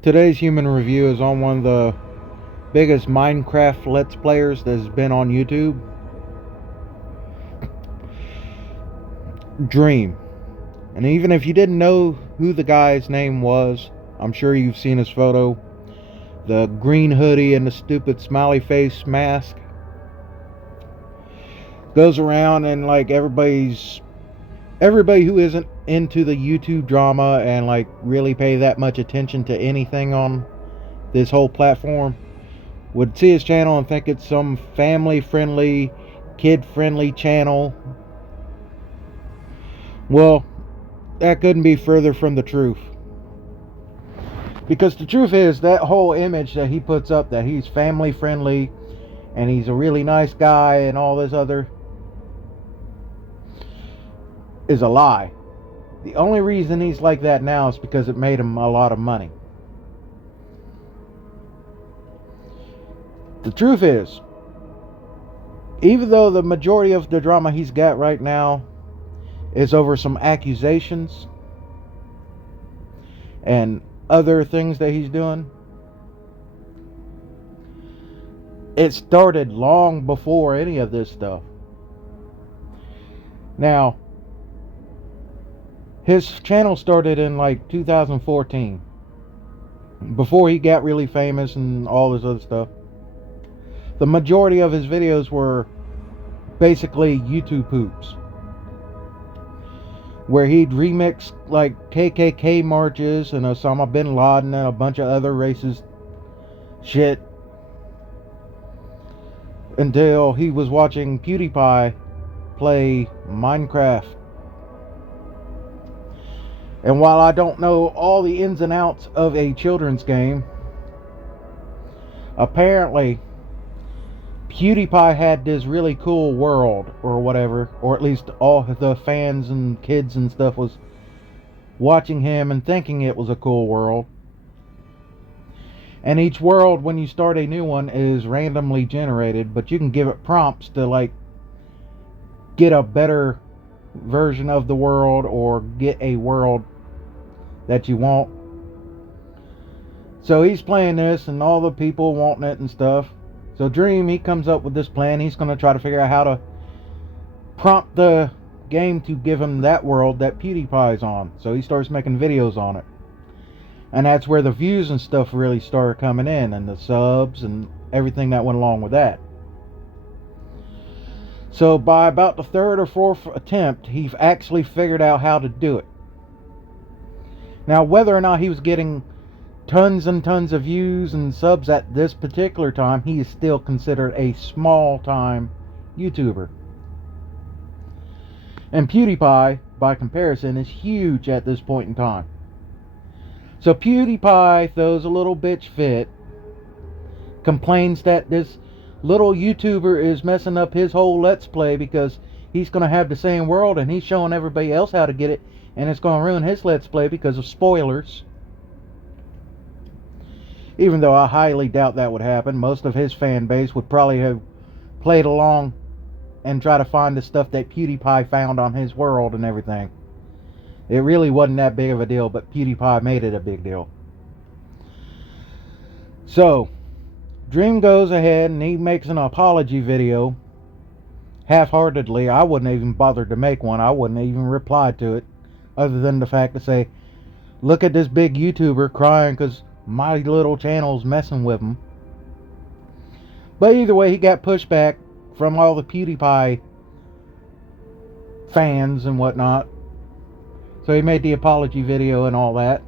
Today's human review is on one of the biggest Minecraft Let's Players that has been on YouTube, Dream. And even if you didn't know who the guy's name was, I'm sure you've seen his photo. The green hoodie and the stupid smiley face mask. Goes around and like everybody who isn't into the YouTube drama and like really pay that much attention to anything on this whole platform would see his channel and think it's some family friendly, kid friendly channel. Well, that couldn't be further from the truth. Because the truth is, that whole image that he puts up that he's family friendly and he's a really nice guy and all this other is a lie. The only reason he's like that now is because it made him a lot of money. The truth is, even though the majority of the drama he's got right now is over some accusations and other things that he's doing, it started long before any of this stuff. Now, his channel started in like 2014, before he got really famous and all this other stuff. The majority of his videos were basically YouTube poops, where he'd remix like KKK marches and Osama bin Laden and a bunch of other racist shit, until he was watching PewDiePie play Minecraft. And while I don't know all the ins and outs of a children's game, apparently PewDiePie had this really cool world or whatever, or at least all the fans and kids and stuff was watching him and thinking it was a cool world. And each world, when you start a new one, is randomly generated, but you can give it prompts to like get a better version of the world or get a world that you want. So he's playing this and all the people wanting it and stuff. So Dream, he comes up with this plan. He's going to try to figure out how to prompt the game to give him that world that PewDiePie's on. So he starts making videos on it. And that's where the views and stuff really started coming in, and the subs and everything that went along with that. So by about the third or fourth attempt, he actually figured out how to do it. Now, whether or not he was getting tons and tons of views and subs at this particular time, he is still considered a small-time YouTuber. And PewDiePie, by comparison, is huge at this point in time. So PewDiePie throws a little bitch fit, complains that this little YouTuber is messing up his whole Let's Play because he's going to have the same world and he's showing everybody else how to get it, and it's going to ruin his Let's Play because of spoilers. Even though I highly doubt that would happen. Most of his fan base would probably have played along and try to find the stuff that PewDiePie found on his world and everything. It really wasn't that big of a deal, but PewDiePie made it a big deal. So, Dream goes ahead and he makes an apology video. Half-heartedly. I wouldn't even bother to make one. I wouldn't even reply to it, other than the fact to say, look at this big YouTuber crying because my little channel's messing with him. But either way, he got pushback from all the PewDiePie fans and whatnot. So he made the apology video and all that,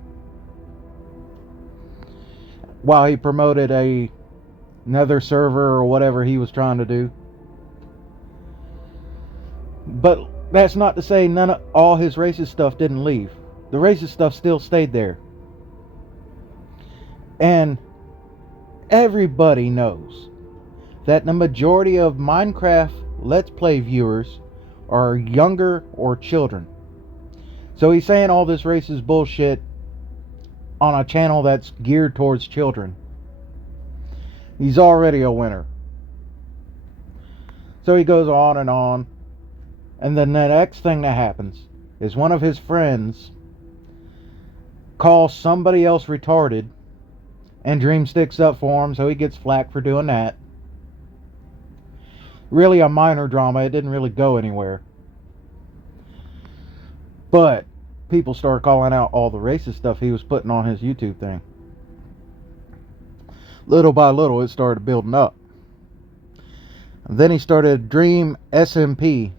while he promoted another server or whatever he was trying to do. But that's not to say all his racist stuff didn't leave. The racist stuff still stayed there. And everybody knows that the majority of Minecraft Let's Play viewers are younger or children. So he's saying all this racist bullshit on a channel that's geared towards children. He's already a winner. So he goes on. And then the next thing that happens is one of his friends calls somebody else retarded And Dream sticks up for him, so he gets flack for doing that. Really a minor drama. It didn't really go anywhere. But people started calling out all the racist stuff he was putting on his YouTube thing. Little by little, it started building up. And then he started Dream SMP,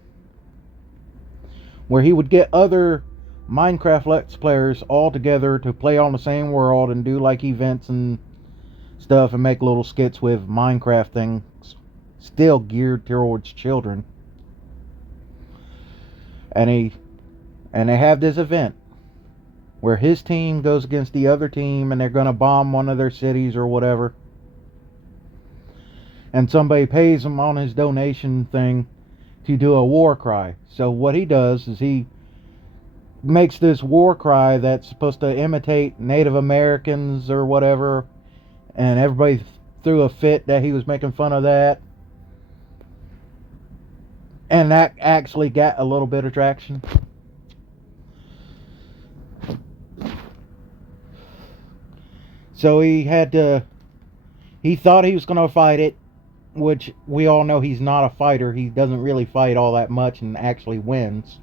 where he would get other Minecraft Let's Players all together to play on the same world and do like events and stuff and make little skits with Minecraft things, still geared towards children. And they have this event where his team goes against the other team and they're going to bomb one of their cities or whatever. And somebody pays him on his donation thing to do a war cry. So what he does is he makes this war cry that's supposed to imitate Native Americans or whatever, and everybody threw a fit that he was making fun of that. And that actually got a little bit of traction. So he thought he was going to fight it, which we all know he's not a fighter. He doesn't really fight all that much and actually wins.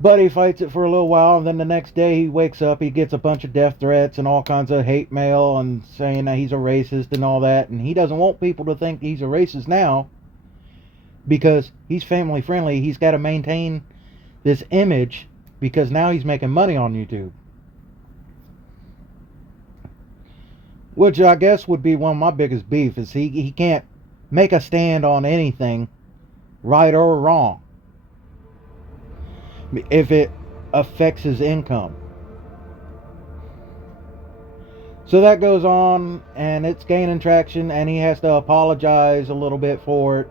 But he fights it for a little while, and then the next day he wakes up, he gets a bunch of death threats and all kinds of hate mail and saying that he's a racist and all that. And he doesn't want people to think he's a racist now because he's family friendly. He's got to maintain this image because now he's making money on YouTube. Which I guess would be one of my biggest beef is he can't make a stand on anything, right or wrong, if it affects his income. So that goes on and it's gaining traction and he has to apologize a little bit for it.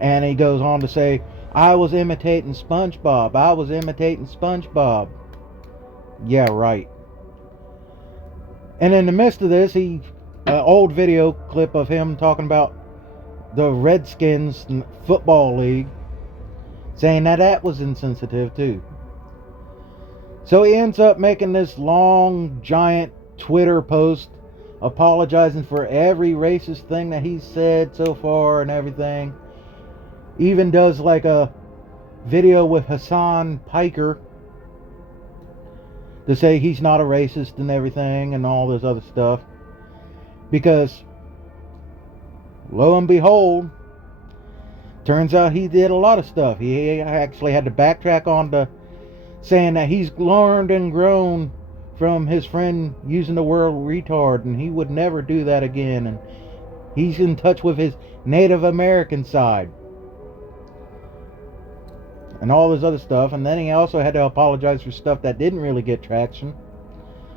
And he goes on to say, I was imitating SpongeBob. I was imitating SpongeBob. Yeah, right. And in the midst of this, an old video clip of him talking about the Redskins football league, saying that was insensitive too. So he ends up making this long, giant Twitter post apologizing for every racist thing that he's said so far and everything. Even does like a video with Hasan Piker to say he's not a racist and everything and all this other stuff. Because, lo and behold, turns out he did a lot of stuff. He actually had to backtrack on to saying that he's learned and grown from his friend using the word retard and he would never do that again. And he's in touch with his Native American side. And all this other stuff. And then he also had to apologize for stuff that didn't really get traction.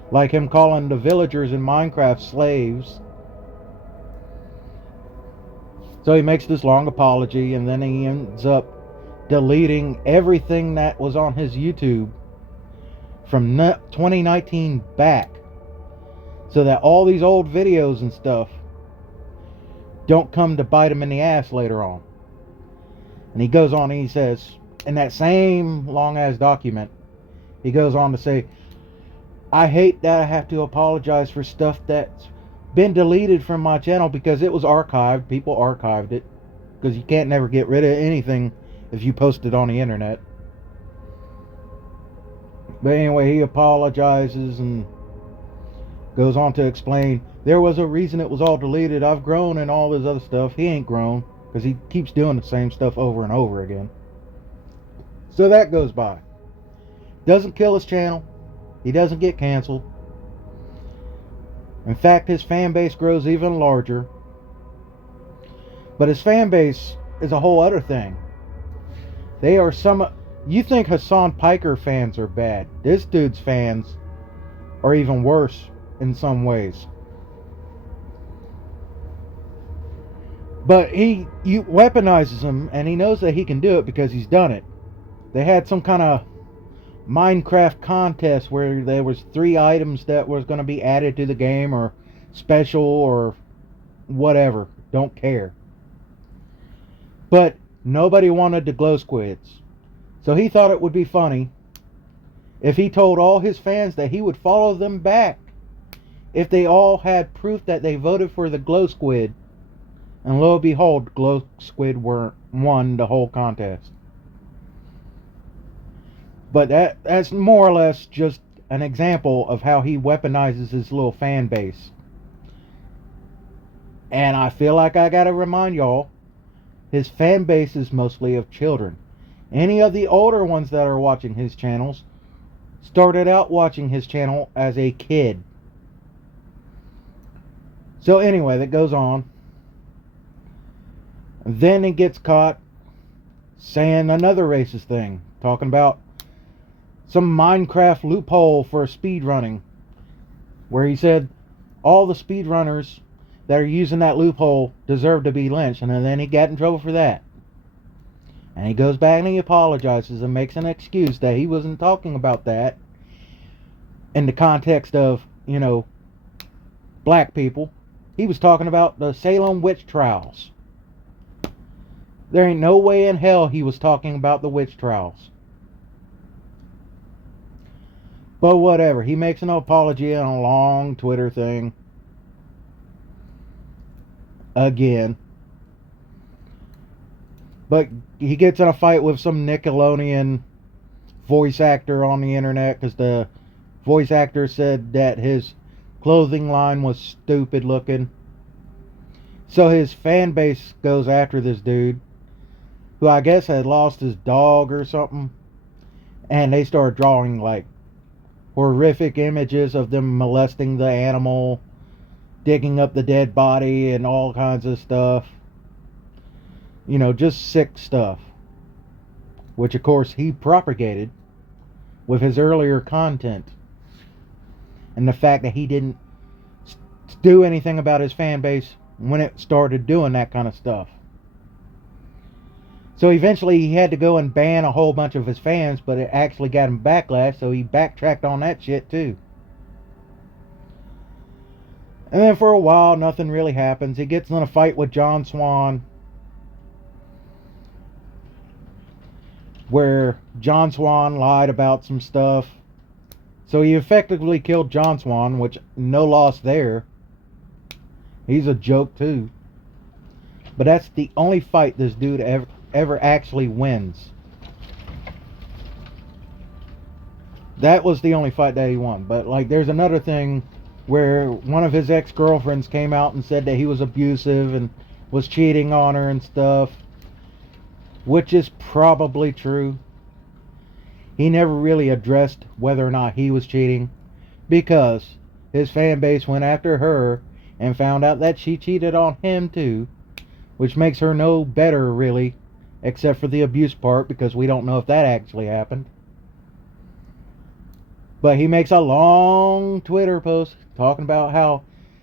Like him calling the villagers in Minecraft slaves. So he makes this long apology. And then he ends up deleting everything that was on his YouTube from 2019 back. So that all these old videos and stuff don't come to bite him in the ass later on. And he goes on and he says, in that same long-ass document, he goes on to say, I hate that I have to apologize for stuff that's been deleted from my channel because it was archived. People archived it. Because you can't never get rid of anything if you post it on the internet. But anyway, he apologizes and goes on to explain, there was a reason it was all deleted. I've grown and all this other stuff. He ain't grown because he keeps doing the same stuff over and over again. So that goes by. Doesn't kill his channel. He doesn't get canceled. In fact, his fan base grows even larger. But his fan base is a whole other thing. They are you think Hasan Piker fans are bad. This dude's fans are even worse in some ways. But he weaponizes them and he knows that he can do it because he's done it. They had some kind of Minecraft contest where there was 3 items that was going to be added to the game or special or whatever. Don't care. But nobody wanted the glow squids. So he thought it would be funny if he told all his fans that he would follow them back if they all had proof that they voted for the Glow Squid. And lo and behold, Glow Squid won the whole contest. But that's more or less just an example of how he weaponizes his little fan base. And I feel like I gotta remind y'all, his fan base is mostly of children. Any of the older ones that are watching his channels started out watching his channel as a kid. So anyway, that goes on. Then he gets caught saying another racist thing, talking about some Minecraft loophole for speedrunning, where he said all the speedrunners that are using that loophole deserve to be lynched, and then he got in trouble for that. And he goes back and he apologizes and makes an excuse that he wasn't talking about that in the context of, black people. He was talking about the Salem witch trials. There ain't no way in hell he was talking about the witch trials. But whatever, he makes an apology and a long Twitter thing. Again. But he gets in a fight with some Nickelodeon voice actor on the internet because the voice actor said that his clothing line was stupid looking. So his fan base goes after this dude, who I guess had lost his dog or something. And they start drawing like horrific images of them molesting the animal, digging up the dead body and all kinds of stuff. Just sick stuff. Which of course he propagated with his earlier content. And the fact that he didn't do anything about his fan base when it started doing that kind of stuff. So eventually he had to go and ban a whole bunch of his fans, but it actually got him backlash, so he backtracked on that shit too. And then for a while, nothing really happens. He gets in a fight with John Swan, where John Swan lied about some stuff. So he effectively killed John Swan, which no loss there. He's a joke too. But that's the only fight this dude ever actually wins. That was the only fight that he won. But there's another thing where one of his ex-girlfriends came out and said that he was abusive and was cheating on her and stuff, which is probably true. He never really addressed whether or not he was cheating, because his fan base went after her and found out that she cheated on him too, which makes her no better really, except for the abuse part, because we don't know if that actually happened. But he makes a long Twitter post talking about how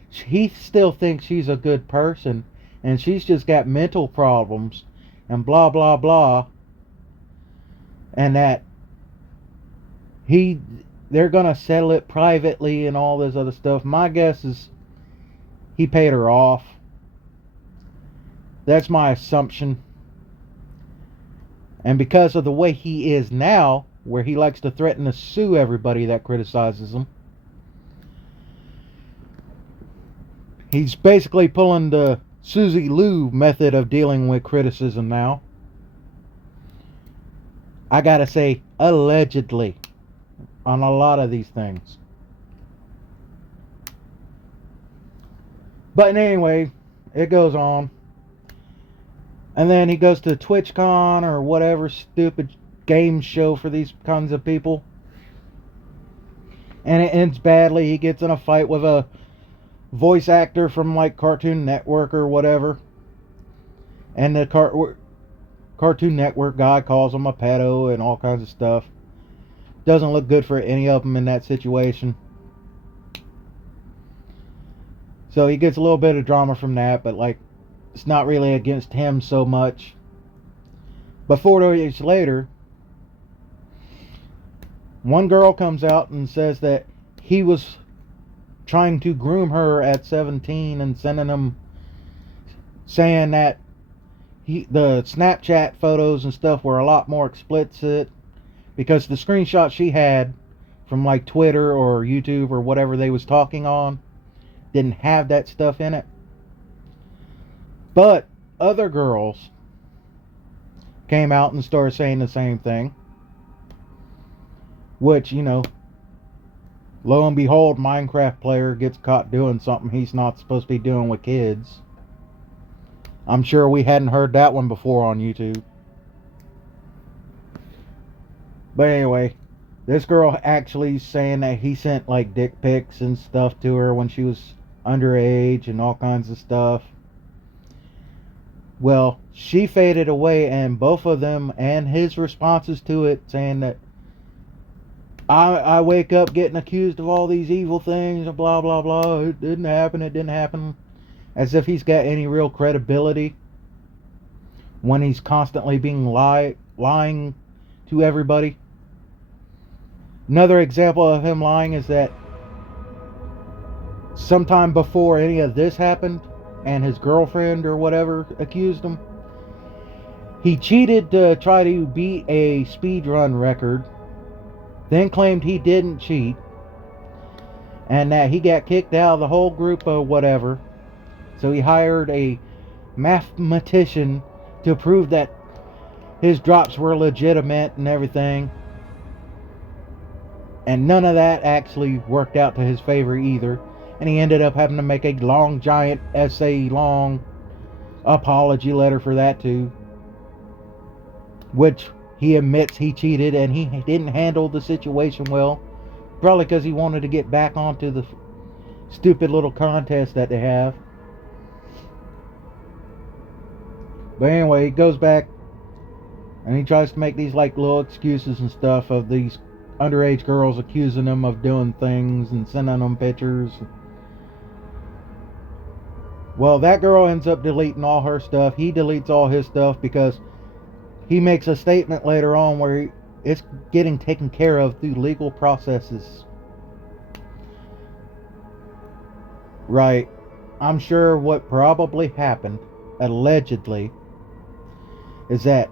he still thinks she's a good person and she's just got mental problems and blah blah blah, and that they're gonna settle it privately and all this other stuff. My guess is he paid her off. That's my assumption. And because of the way he is now, where he likes to threaten to sue everybody that criticizes him, he's basically pulling the Susie Liu method of dealing with criticism now. I gotta say, allegedly, on a lot of these things. But anyway, it goes on. And then he goes to TwitchCon or whatever stupid game show for these kinds of people. And it ends badly. He gets in a fight with a voice actor from Cartoon Network or whatever. And the Cartoon Network guy calls him a pedo and all kinds of stuff. Doesn't look good for any of them in that situation. So he gets a little bit of drama from that, but it's not really against him so much. But 4 days later, one girl comes out and says that he was trying to groom her at 17 and sending him, saying that the Snapchat photos and stuff were a lot more explicit, because the screenshot she had from like Twitter or YouTube or whatever they was talking on didn't have that stuff in it. But other girls came out and started saying the same thing. Which, you know, lo and behold, Minecraft player gets caught doing something he's not supposed to be doing with kids. I'm sure we hadn't heard that one before on YouTube. But anyway, this girl actually saying that he sent like dick pics and stuff to her when she was underage and all kinds of stuff. Well, she faded away, and both of them and his responses to it saying that I wake up getting accused of all these evil things and blah blah blah. It didn't happen. As if he's got any real credibility when he's constantly being lying to everybody. Another example of him lying is that sometime before any of this happened and his girlfriend or whatever accused him, he cheated to try to beat a speedrun record, then claimed he didn't cheat and that he got kicked out of the whole group or whatever. So he hired a mathematician to prove that his drops were legitimate and everything. And none of that actually worked out to his favor either. And he ended up having to make a long, giant essay, long apology letter for that too. Which he admits he cheated and he didn't handle the situation well. Probably because he wanted to get back onto the stupid little contest that they have. But anyway, he goes back and he tries to make these like little excuses and stuff of these underage girls accusing him of doing things and sending them pictures. Well, that girl ends up deleting all her stuff. He deletes all his stuff because he makes a statement later on where it's getting taken care of through legal processes. Right. I'm sure what probably happened, allegedly, is that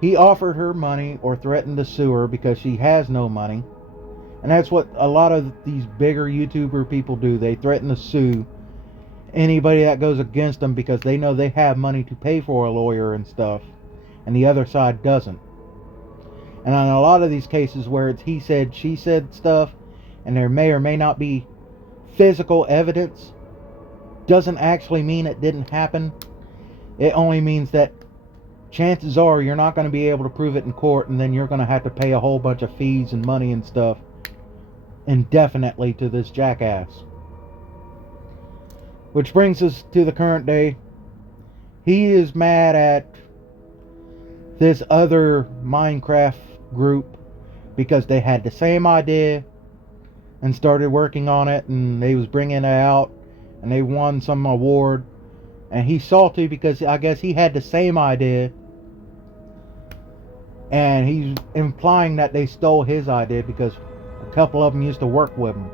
he offered her money or threatened to sue her because she has no money. And that's what a lot of these bigger YouTuber people do. They threaten to sue anybody that goes against them because they know they have money to pay for a lawyer and stuff, and the other side doesn't. And on a lot of these cases where it's he said, she said stuff, and there may or may not be physical evidence, doesn't actually mean it didn't happen. It only means that chances are you're not going to be able to prove it in court, and then you're going to have to pay a whole bunch of fees and money and stuff indefinitely to this jackass. Which brings us to the current day. He is mad at this other Minecraft group because they had the same idea and started working on it, and they was bringing it out and they won some award, and he's salty because I guess he had the same idea and he's implying that they stole his idea because a couple of them used to work with him.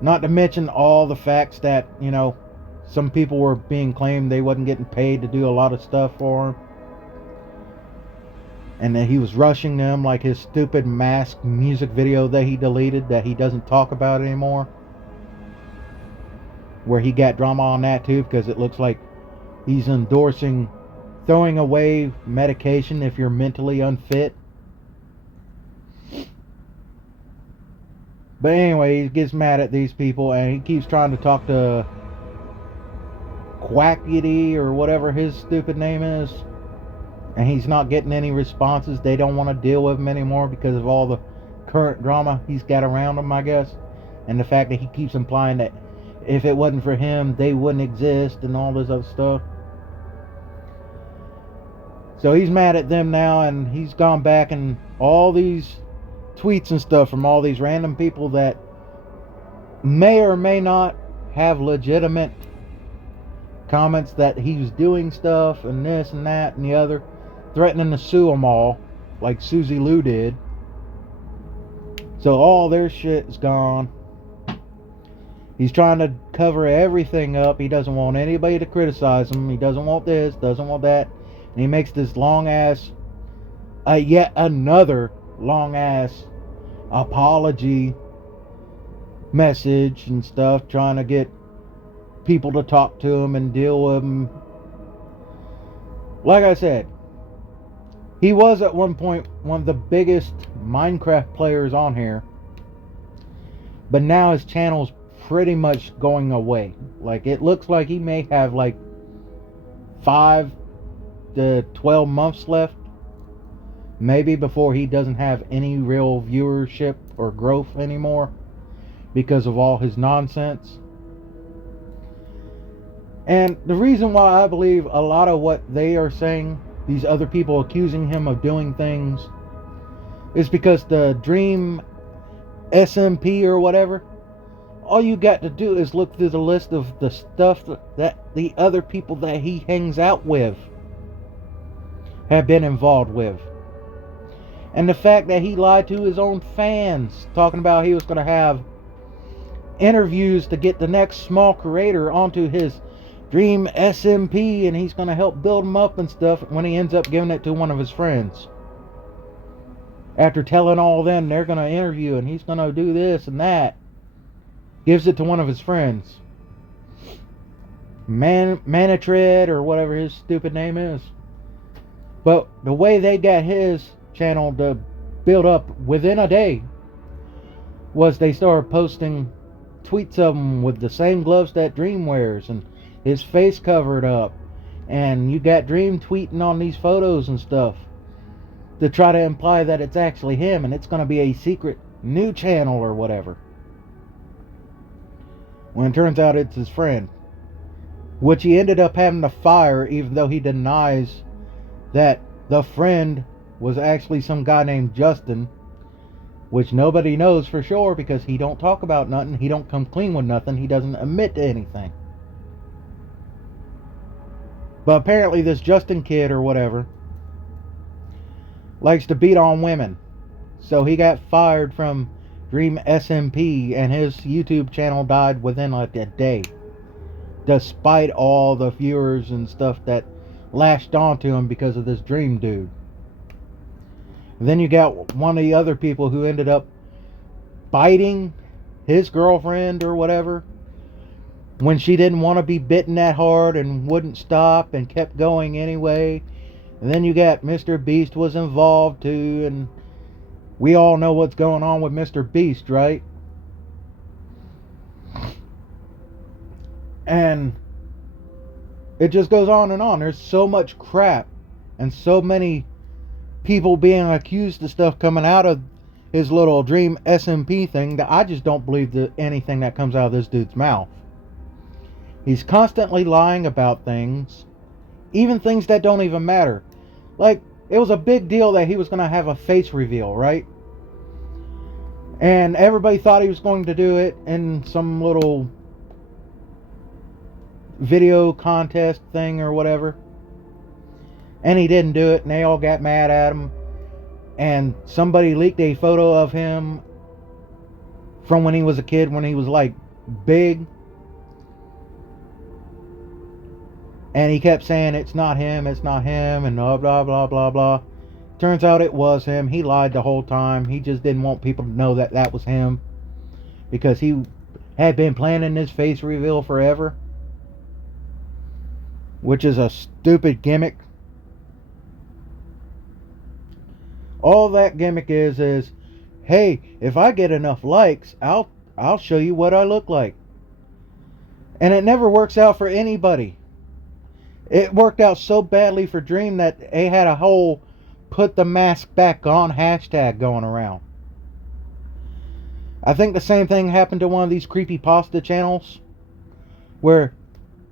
Not to mention all the facts that, you know, some people were being claimed they wasn't getting paid to do a lot of stuff for him. And that he was rushing them, like his stupid mask music video that he deleted that he doesn't talk about anymore. Where he got drama on that too because it looks like he's endorsing throwing away medication if you're mentally unfit. But anyway, he gets mad at these people and he keeps trying to talk to Quackity or whatever his stupid name is. And he's not getting any responses. They don't want to deal with him anymore because of all the current drama he's got around him, I guess. And the fact that he keeps implying that if it wasn't for him, they wouldn't exist and all this other stuff. So he's mad at them now, and he's gone back and all these tweets and stuff from all these random people that may or may not have legitimate comments that he was doing stuff and this and that and the other, threatening to sue them all like Susie Lou did. So all their shit is gone. He's trying to cover everything up. He doesn't want anybody to criticize him. He doesn't want this, doesn't want that. And he makes this long ass yet another long ass apology message and stuff, trying to get people to talk to him and deal with him. Like I said, he was at one point one of the biggest Minecraft players on here, but now his channel's pretty much going away. Like, it looks like he may have like 5 to 12 months left, maybe, before he doesn't have any real viewership or growth anymore because of all his nonsense. And the reason why I believe a lot of what they are saying, these other people accusing him of doing things, is because the Dream SMP or whatever, all you got to do is look through the list of the stuff that the other people that he hangs out with have been involved with. And the fact that he lied to his own fans, talking about he was going to have interviews to get the next small creator onto his Dream SMP, and he's going to help build him up and stuff, when he ends up giving it to one of his friends. After telling all them they're going to interview and he's going to do this and that, gives it to one of his friends. Manatred, or whatever his stupid name is. But the way they got his channel to build up within a day was they started posting tweets of him with the same gloves that Dream wears, and his face covered up, and you got Dream tweeting on these photos and stuff to try to imply that it's actually him, and it's going to be a secret new channel or whatever, when it turns out it's his friend, which he ended up having to fire, even though he denies that the friend was actually some guy named Justin, which nobody knows for sure because he don't talk about nothing, he don't come clean with nothing, he doesn't admit to anything. But apparently this Justin kid or whatever likes to beat on women, so he got fired from Dream SMP, and his YouTube channel died within like a day, despite all the viewers and stuff that lashed onto him because of this Dream dude. Then you got one of the other people who ended up biting his girlfriend or whatever when she didn't want to be bitten that hard and wouldn't stop and kept going anyway. And then you got Mr. Beast was involved too, and we all know what's going on with Mr. Beast, right? And it just goes on and on. There's so much crap and so many people being accused of stuff coming out of his little Dream SMP thing that I just don't believe anything that comes out of this dude's mouth. He's constantly lying about things, even things that don't even matter. Like, it was a big deal that he was going to have a face reveal, right? And everybody thought he was going to do it in some little video contest thing or whatever. And he didn't do it, and they all got mad at him. And somebody leaked a photo of him from when he was a kid, when he was like big. And he kept saying it's not him, and blah, blah, blah, blah, blah. Turns out it was him. He lied the whole time. He just didn't want people to know that that was him, because he had been planning this face reveal forever, which is a stupid gimmick. All that gimmick is, hey, if I get enough likes, I'll show you what I look like. And it never works out for anybody. It worked out so badly for Dream that they had a whole put the mask back on hashtag going around. I think the same thing happened to one of these creepypasta channels, where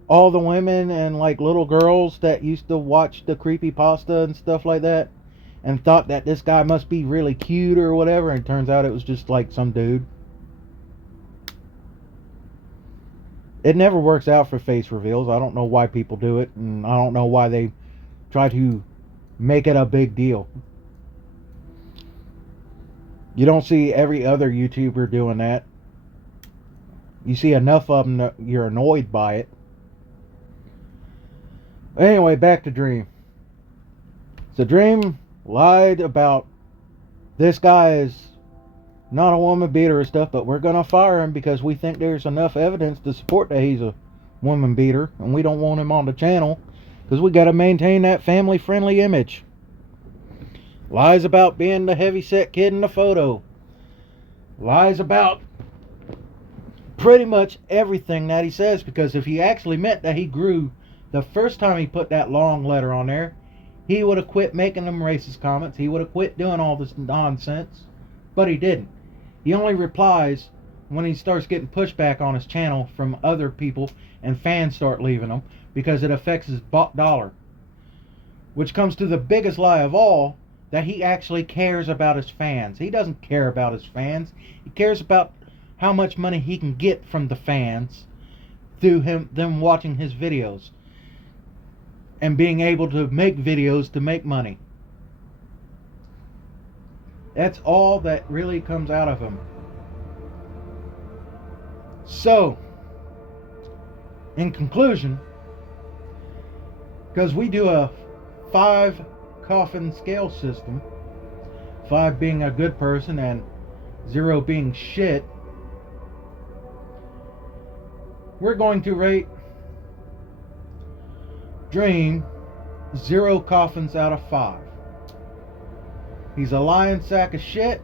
all the women and like little girls that used to watch the creepypasta and stuff like that, and thought that this guy must be really cute or whatever, and it turns out it was just like some dude. It never works out for face reveals. I don't know why people do it, and I don't know why they try to make it a big deal. You don't see every other YouTuber doing that. You see enough of them that you're annoyed by it. Anyway, back to Dream. So Dream lied about This guy is not a woman beater or stuff, but we're going to fire him because we think there's enough evidence to support that he's a woman beater, and we don't want him on the channel because we got to maintain that family friendly image. Lies about being the heavyset kid in the photo. Lies about pretty much everything that he says, because if he actually meant that he grew the first time he put that long letter on there, he would have quit making them racist comments. He would have quit doing all this nonsense, but he didn't. He only replies when he starts getting pushback on his channel from other people and fans start leaving him because it affects his dollar. Which comes to the biggest lie of all, that he actually cares about his fans. He doesn't care about his fans. He cares about how much money he can get from the fans through them watching his videos and being able to make videos to make money. That's all that really comes out of him. So, in conclusion, because we do a 5 coffin scale system, 5 being a good person and 0 being shit, we're going to rate Dream 0 coffins out of 5. He's a lying sack of shit.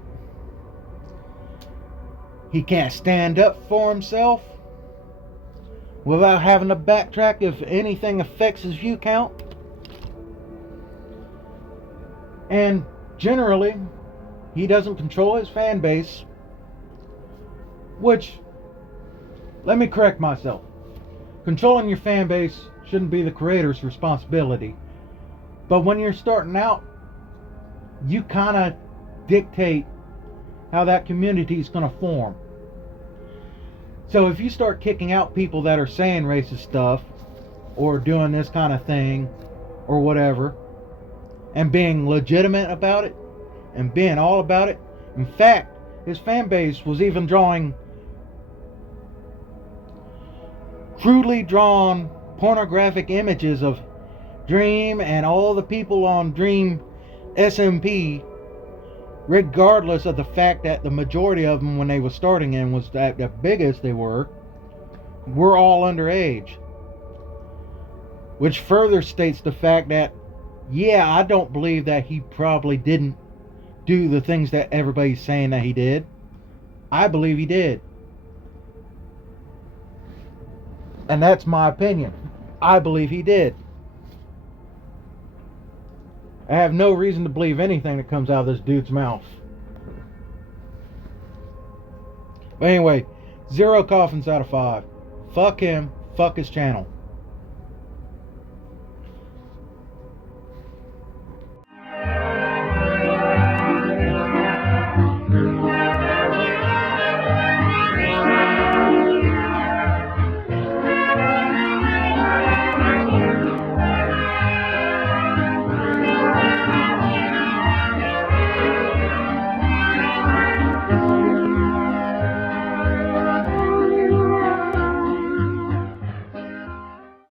He can't stand up for himself without having to backtrack if anything affects his view count. And generally, he doesn't control his fan base, which, let me correct myself. Controlling your fan base shouldn't be the creator's responsibility. But when you're starting out, you kind of dictate how that community is going to form. So if you start kicking out people that are saying racist stuff or doing this kind of thing or whatever, and being legitimate about it and being all about it, in fact, his fan base was even drawing crudely drawn pornographic images of Dream and all the people on Dream SMP, regardless of the fact that the majority of them, when they were starting in, was at the biggest they were all underage. Which further states the fact that, yeah, I don't believe that he probably didn't do the things that everybody's saying that he did. I believe he did. And that's my opinion. I believe he did. I have no reason to believe anything that comes out of this dude's mouth. But anyway, 0 coffins out of 5. Fuck him. Fuck his channel.